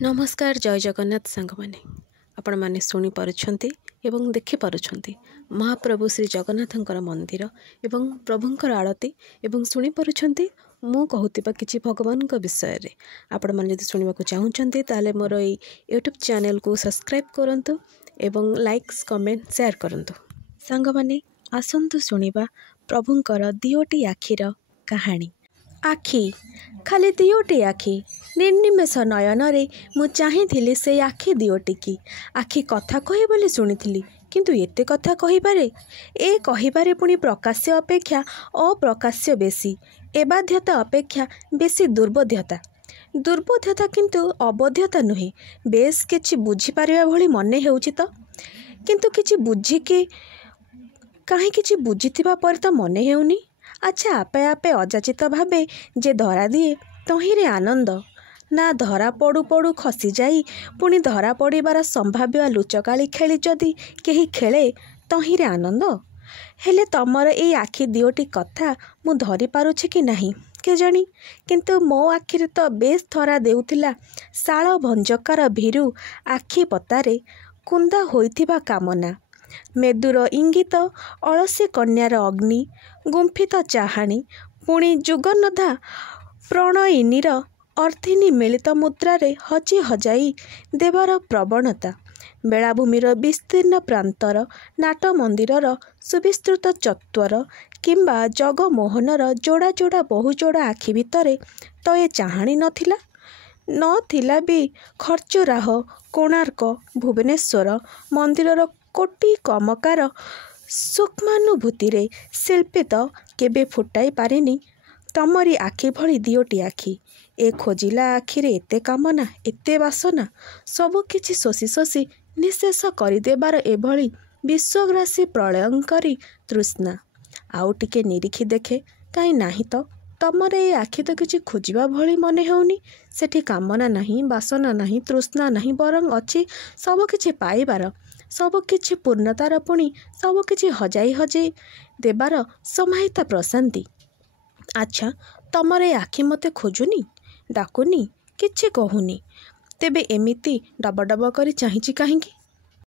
नमस्कार जय जगन्नाथ सांग माने आपण माने सुनी पारुछंती एवं देखि पारुछंती महाप्रभु श्री जगन्नाथंकर मंदिर एवं प्रभुंकर आरती एवं सुनी पारुछंती मु कहूतिबा किछि भगवान को विषय रे आपण माने जदि सुनिबा को चाहुछंती ताले मोर ए यूट्यूब चैनल को सब्सक्राइब करंतु एवं लाइक्स कमेंट शेयर करंतु। सांग माने आसंतु सुनिबा प्रभुंकर दियोटी आखिर कहानी। आखि खाली दियोटी आखि निर्निमेष नयन रे मु चाहिथिली से आखि दियोटी की आखि कथा कहे बोली शुणिथिली किंतु एते कथा कहिबारे ए कहिबारे पुणी प्रकाश्य अपेक्षा अप्रकाश्य बेसी एबाध्यता अपेक्षा बेसी दुर्बोध्यता किंतु अबोध्यता नुहे बेस किछि बुझी पारिबा भली मने हेउछि त किंतु किछि बुझिके काहे किछि बुझिथिबा पर त मने हेउनी। अच्छा आपे आपे अजाचित भावे जे धरा दिए तहिरे आनंद ना धरा पड़ू पड़ू खसी जाई पुणी धरा पड़िबार संभाव्य लुचकाली खेली जदि केही खेले तहिरे आनंद। हेले तमर ए आखि दियोटी कथा मु धरी पारुछि कि नाही केजाणी किंतु मो आखिरे तो बेस धरा देउथिला शाल भंजकार भीरु आखि पतारे कुंदा होइथिबा कामना मेदुर इंगित अलसी कन्यार अग्नि गुंफित चाहाणी पुणी जुगनधा प्रणयिनीर अर्थिनी मिलित मुद्रारे हजी हजाई देवार प्रवणता बेलाभूमिर विस्तीर्ण प्रांतर नाट मंदिरर सुविस्तृत चत्वर किंबा जगमोहनर जोड़ा जोड़ा बहुजोड़ा आखि भितरे तो ए चाहाणी नथिला भी खर्चुराह कोणार्क भुवनेश्वर मंदिरर कोटी कमकार सूक्ष्मानुभूति रे शिल्पित केबे फुटाई पारिनी तमरी आखि भली दियोटी आखि ए खोजिला आखिरे एते कामना एते वासना सबु किछि शोषी शोषी निशेष करदेबार एभली विश्वग्रासी प्रलयंकरी तृष्णा आउ टिके निरीखी देखे काई नाही तो तमर ए आखि तो किछि खोजिबा भली मने हेउनी सेठी कामना नाही वासना नाही तृष्णा नाही बरं अछि सब किछि पाइबार सब किछि पूर्णतार पुणी सब किछि हजाई हजाई देबार समाहिता प्रशांति। अच्छा तमर ए आखि मते खोजुनी डाकुनी किछि कहूनी तेबे एमिति डब डब करी चाहिछि काहेकि